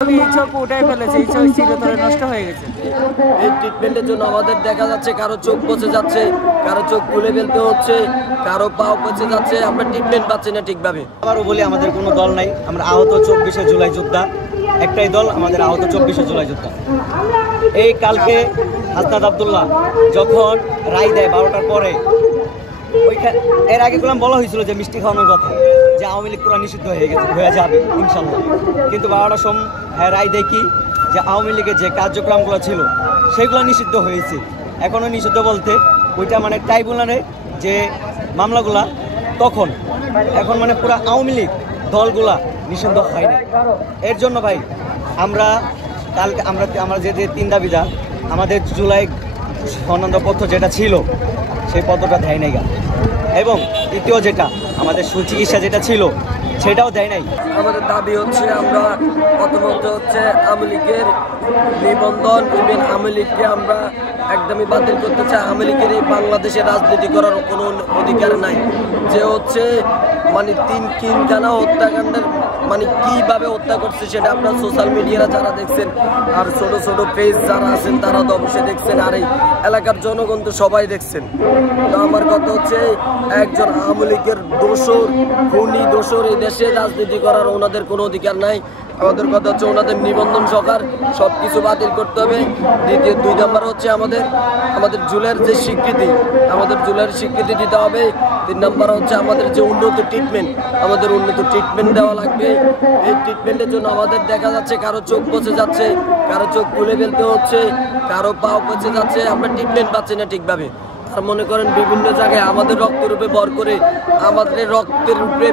উঠাই ফেলেছে, চিরতরে নষ্ট হয়ে গেছে। এই ট্রিটমেন্টের জন্য আমাদের দেখা যাচ্ছে কারো চোখ পচে যাচ্ছে, কারো চোখ খুলে ফেলতে হচ্ছে, কারো পাও পচে যাচ্ছে। আমরা ট্রিটমেন্ট পাচ্ছি না ঠিকভাবে। আবারও বলি, আমাদের কোনো দল নাই, আমরা আহত 24শে জুলাই যোদ্ধা। একটাই দল, আমাদের আহত 24শে জুলাই যোদ্ধা। এই কালকে হাসনাত আব্দুল্লাহ যখন রায় দেয় 12টার পরে, এর আগে গুলাম বলা হয়েছিল যে মিষ্টি খাওয়ানোর কথা, যে আওয়ামী লীগ পুরো নিষিদ্ধ হয়ে যাবে ইনশাল্লাহ। কিন্তু 12টার সময় রায় দেয় কি, যে আওয়ামী লীগের যে কার্যক্রমগুলো ছিল সেগুলো নিষিদ্ধ হয়েছে। এখনও নিষিদ্ধ বলতে ওইটা মানে ট্রাইব্যুনালে যে মামলাগুলা তখন, এখন মানে পুরো আওয়ামী লীগ দলগুলা নিষিদ্ধ হয় না। এর জন্য ভাই আমরা কালকে আমরা যে 3 দাবিদা, আমাদের জুলাই স্বর্ণান্ধ পত্র যেটা ছিল সেই পত্রটা দেয় নাই গা, এবং দ্বিতীয় যেটা আমাদের সুচিকিৎসা যেটা ছিল সেটাও দেয় নাই। আমাদের দাবি হচ্ছে, আমরা প্রথমত হচ্ছে আওয়ামী লীগের নিবন্ধন, ইভেন আওয়ামী লীগকে আমরা একদমই বাতিল করতে চাই। আওয়ামী লীগের এই বাংলাদেশে রাজনীতি করার কোনো অধিকার নাই। যে হচ্ছে মানে 3 কিনখানা হত্যাকাণ্ডের মানে কীভাবে হত্যা করছে সেটা আপনার সোশ্যাল মিডিয়ারা যারা দেখছেন, আর ছোট ছোট পেজ যারা আছেন তারা তো অবশ্যই দেখছেন, আর এই এলাকার জনগণ তো সবাই দেখছেন। তো আমার কথা হচ্ছে, একজন আওয়ামী লীগের দোষর, খুনি দোষর এই দেশে রাজনীতি করার ওনাদের কোনো অধিকার নাই। আমাদের কথা হচ্ছে ওনাদের নিবন্ধন সরকার সব কিছু বাতিল করতে হবে। দ্বিতীয় 2 নম্বর হচ্ছে আমাদের জুলের যে স্বীকৃতি, আমাদের জুলের স্বীকৃতি দিতে হবে। 3 নম্বর হচ্ছে আমাদের যে উন্নত ট্রিটমেন্ট, আমাদের উন্নত ট্রিটমেন্ট দেওয়া লাগবে। এই ট্রিটমেন্টের জন্য আমাদের দেখা যাচ্ছে কারো চোখ পচে যাচ্ছে, কারো চোখ খুলে ফেলতে হচ্ছে, কারো পাও পচে যাচ্ছে। আমরা ট্রিটমেন্ট পাচ্ছি না ঠিকভাবে। আর মনে করেন বিভিন্ন জায়গায় আমাদের রক্তের উপরে ভর করে, আমাদের রক্তের উপরে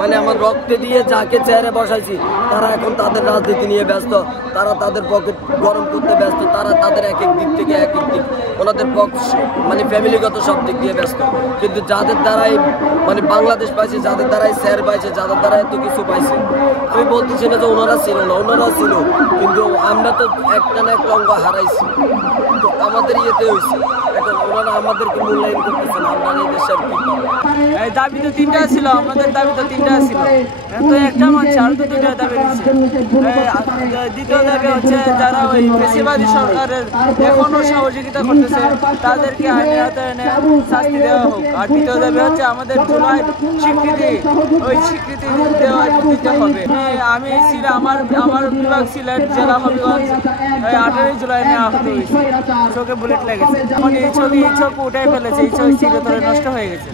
মানে আমার রক্তে দিয়ে যাকে চেয়ারে বসাইছি তারা এখন তাদের রাজনীতি নিয়ে ব্যস্ত, তারা তাদের পকেট গরম করতে ব্যস্ত, তারা তাদের এক এক দিক থেকে এক এক দিক, ওনাদের পক্ষ মানে ফ্যামিলিগত সব দিক দিয়ে ব্যস্ত। কিন্তু যাদের দ্বারাই মানে বাংলাদেশ পাইছে, যাদের দ্বারাই স্যার পাইছে, যাদের দ্বারা এত কিছু পাইছে, আমি বলতেছি না যে ওনারা ছিল না, ওনারা ছিল, কিন্তু আমরা তো একটা না একটা অঙ্গ হারাইছি। তো আমাদের ইয়েতে হয়েছে, এখন ওনারা আমাদেরকে মূল্যায়ন করতেছে না। আমরা এই দেশের কি দাবি তো 3টা ছিল, আমাদের দাবি তো 3টা ছিল, তো একটা মানছে, আর তো 2টা দাবি রয়েছে। দ্বিতীয় দাবি হচ্ছে, যারা ওই ফেসিবাদী সরকারের এখনো সহযোগিতা করতেছে তাদেরকে আইনের আওতায় এনে শাস্তি দেওয়া হোক। আর তৃতীয় দাবি হচ্ছে আমাদের জুলাই স্বীকৃতি, ওই স্বীকৃতি দিতে হবে। আমি আমার বিভাগ সিলেট, জেলা হবিগঞ্জ, 18 জুলাই আমি আহত হয়েছি, চোখে বুলেট লেগেছে। এখন এই চোখ উঠাই ফেলেছে, এই চোখ চিরতরে নষ্ট হয়ে গেছে।